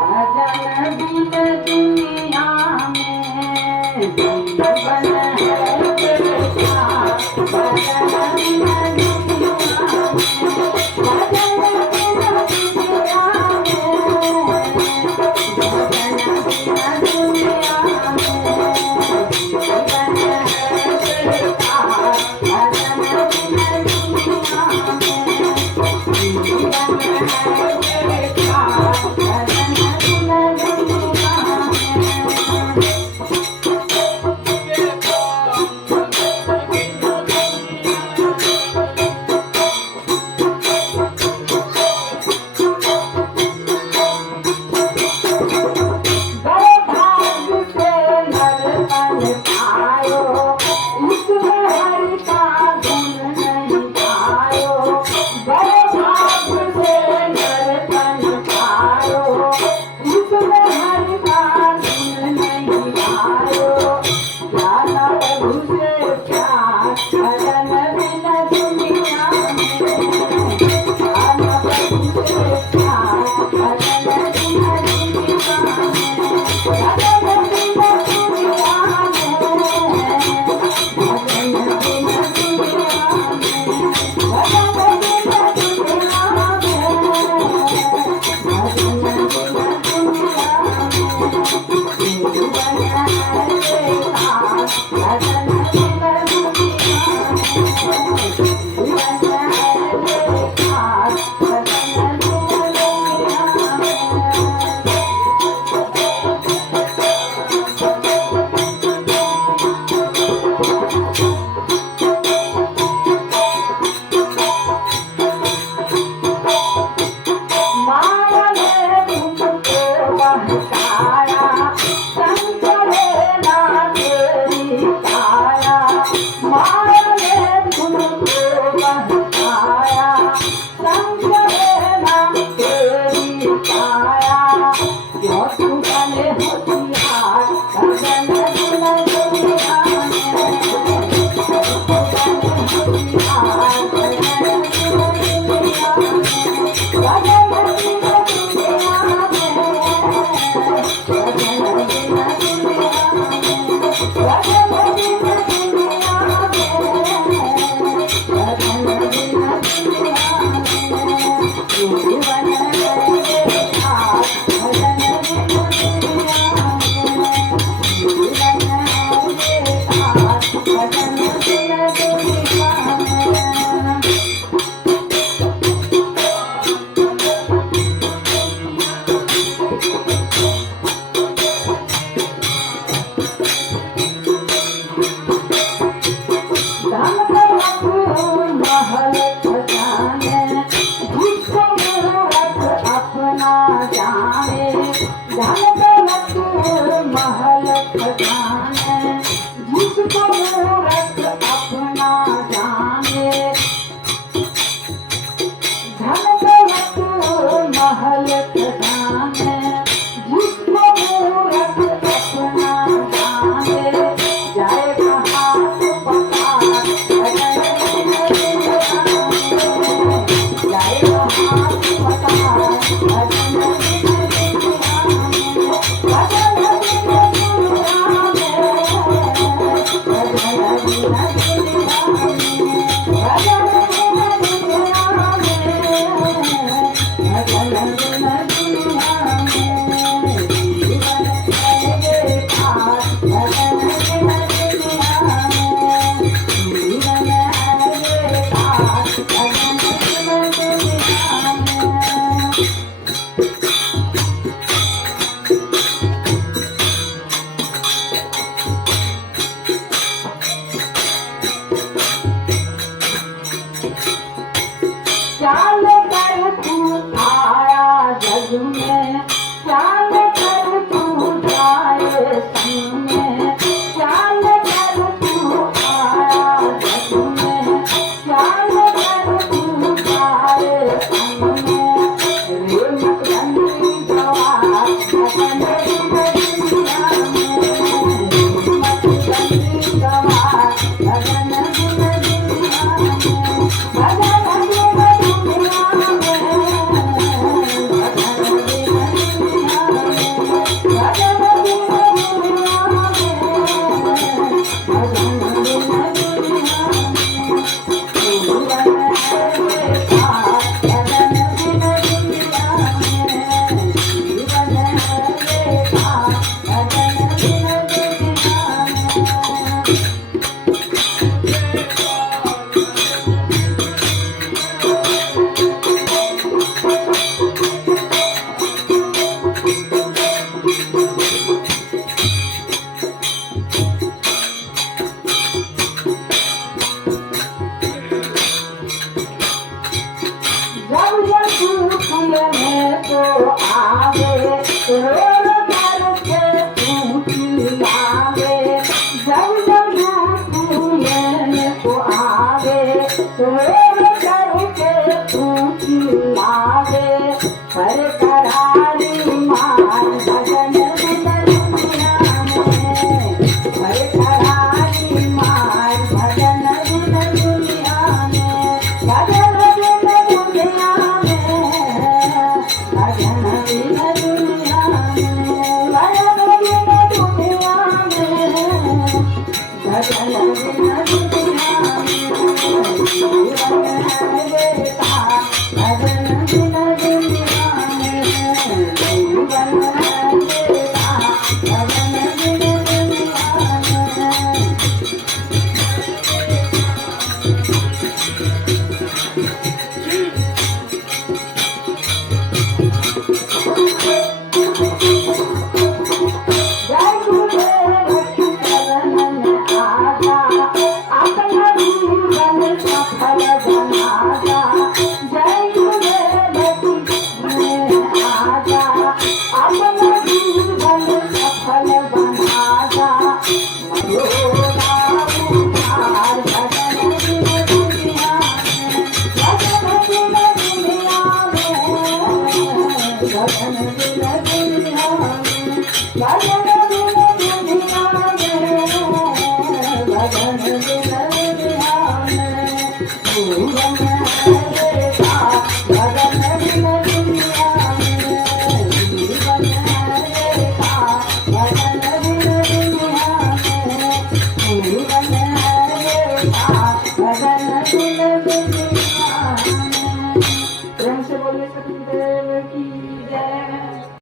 भजन बिन दुनिया में जीवन है बेकार। भजन बिन दुनिया रोज करके तू खिलावे, जब जब भूले को आवे, रोज करके तू खिलावे, पर करारी मार भजन बिन दुनिया में, पर करारी मार भजन बिन दुनिया में, भजन बिन दुनिया में, भजन बिन दुनिया में, भजन बिन दुनिया में, भजन बिन दुनिया में, जीवन है बेटा भजन बिन दुनिया में, जीवन है बेटा भजन बिन दुनिया में। जय गुरुदेव शरण में आजा, अपना जीवन सफल बनाजा, जय गुरुदेव में आजा, अपना जीवन सफल बनाजा, मरोड़ा उधार भजन बिन दुनिया में, भजन बिन दुनिया में, भजन बिन दुनिया में, भजन बिन दुनिया में, भजन बिन दुनिया में, जीवन